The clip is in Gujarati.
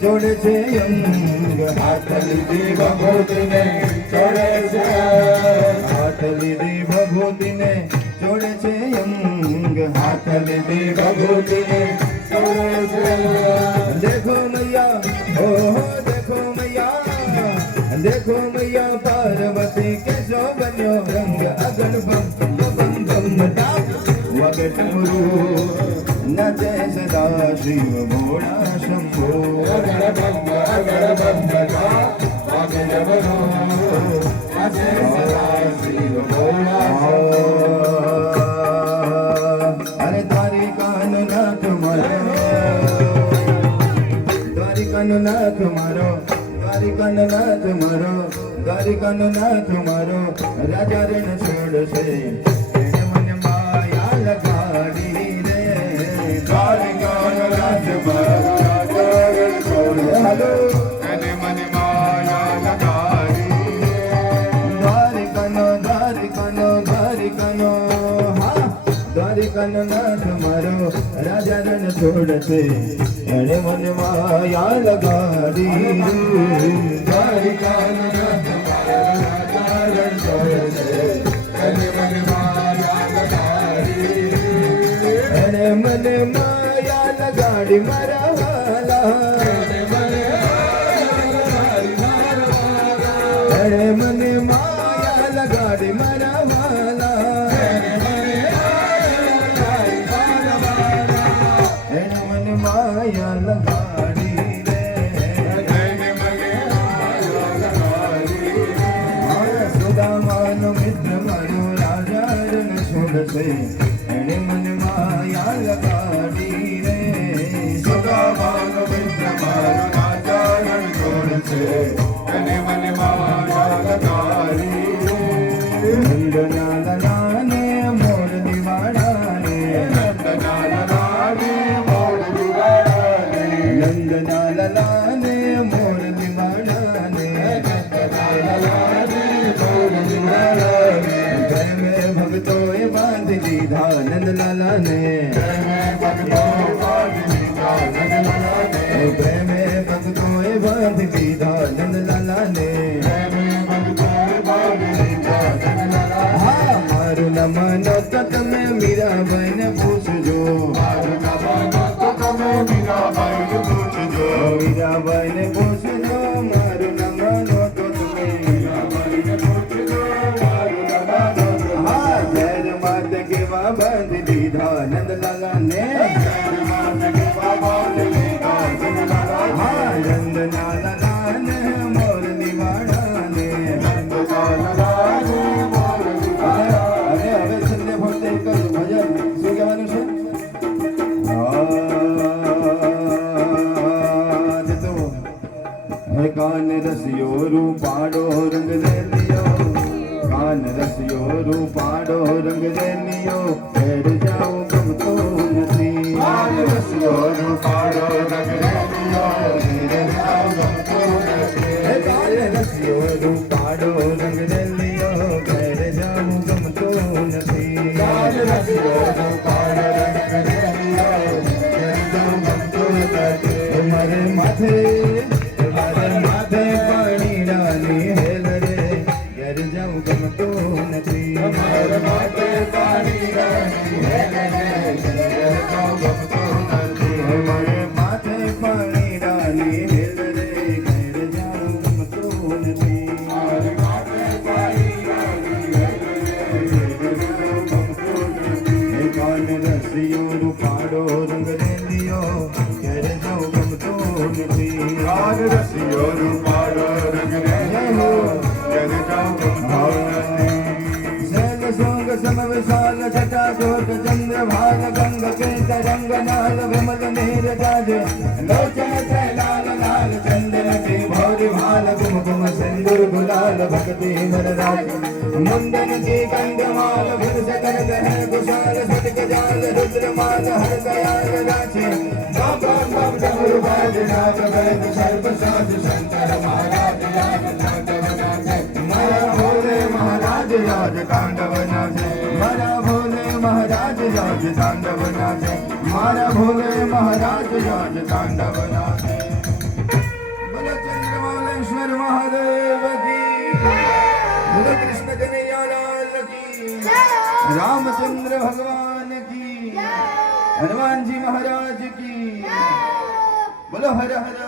જોડે છે અંગ હાથ લીધી ભગવતીને જોડે છે હાથ લીધી ભગવતીને જોડે છે અંગ હાથ લીધી ભગવતીને જોડે છે દેખો મૈયા ઓહો देखो मैया पार्वती कैसो बन्यो रंग अगन बम बम बम डाक वगट गुरु नचे सदा शिव भोला शंभो अगन बम डाक वगट गुरु नचे सदा शिव भोला अरे द्वारिकानु नाथ मारो द्वारिकानु नाथ मारो દ્વારિકાનો નાથ મારો રાજા રણ છોડશે એને મને માયા લગાડી રે દ્વારિકાનો નાથ મારો રાજા રણ છોડશે હાલો એને મને માયા લગાડી રે દ્વારિકાનો હા દ્વારિકાનો નાથ મારો રાજા રણ છોડશે એને મને માયા લગાડી દ્વારિકાનો નાથ મારો રાજા રણ છોડશે એને મને માયા લગાડી એને મને માયા લગાડી મારા વાલા એને મને માયા લગાડી મારા વાલા માયા લગાડી રે એને મને માયા લગાડી મારા સુદામાનો મિત્ર મારો રાજા રણ છોડશે એને મને માયા લગાડી રે સુદામાનો મિત્ર મારો રાજા રણ છોડશે એને મને માયા લગાડી નંદના લલાને મોર દિવાળાને નંદના લલાને નંદના લલાને મોર દિવાળાને પ્રેમે ભક્તોએ બાંધી દીધા નંદલાલાને પ્રેમે ભક્તોએ બાંધી દીધા નંદલાલાને હા મારું નામ નો તો તમે મીરાબાઈને પૂછજો મારું નામ નો તો તમે મીરાબાઈને પૂછજો મીરાબાઈને પૂછજો મારું નામ નો તો તમે મીરાબાઈને પૂછજો મારું નામ નો હા જય માત કેવા બાંધી દીધા નંદલાલાને જય માત કેવા બાંધી દીધા નંદલાલા હા નંદના લલાને મોર દિવાળાને નંદના લલાને મોર દિવાળાને હવે છેલ્લે ફક્ત એક જ ભજન શું કહેવાનું છે કાન રસિયો રૂપાડો રંગ રેલિયો કાન રસિયો રૂપાડો રંગ રેલિયો ફેર જાઓ ગમતો નથી કાન રસિયો રૂપાડો રંગ રેલિયો ફેર જાઓ ગમતો નથી કાન રસિયો રૂપાડો રંગ રેલિયો ફેર જાઓ ગમતો નથી કાન રસિયો રૂપાડો રંગ રેલિયો ફેર જાઓ ગમતો નથી મારે માથે ગમતો નથી મારા માટે પાણી રાણી હેલે ગમતો નથી મારે માથે પાણી રાણી હેલે ઘેર જાઉં ગમતો નથી મારે માથે પાણી રાણી હેલે ઘેર જાઉં ગમતો નથી કાન રસિયો રૂપાડો રંગ રેલિયો ઘેર જાઉં ગમતો નથી કાન રસિયો રૂપાડો રંગ लाल भक्ति मन राज मुंडन की कंधमाल भुज करत है कुशाल स्फटिक जाल रुद्रमाल हर दयाल राचे बाबा बाब डमरू बाज नाग वैद सर्व साध शंकर महाराज राज तांडव नाचे मारा भोले महाराज राज तांडव नाचे मारा भोले महाराज राज तांडव नाचे मारा भोले महाराज राज तांडव नाचे बोलो चंद्रमौलेश्वर महादेव की बोलो कृष्ण कन्हैया लाल की रामचंद्र भगवान की हनुमान जी महाराज की बोलो हर हर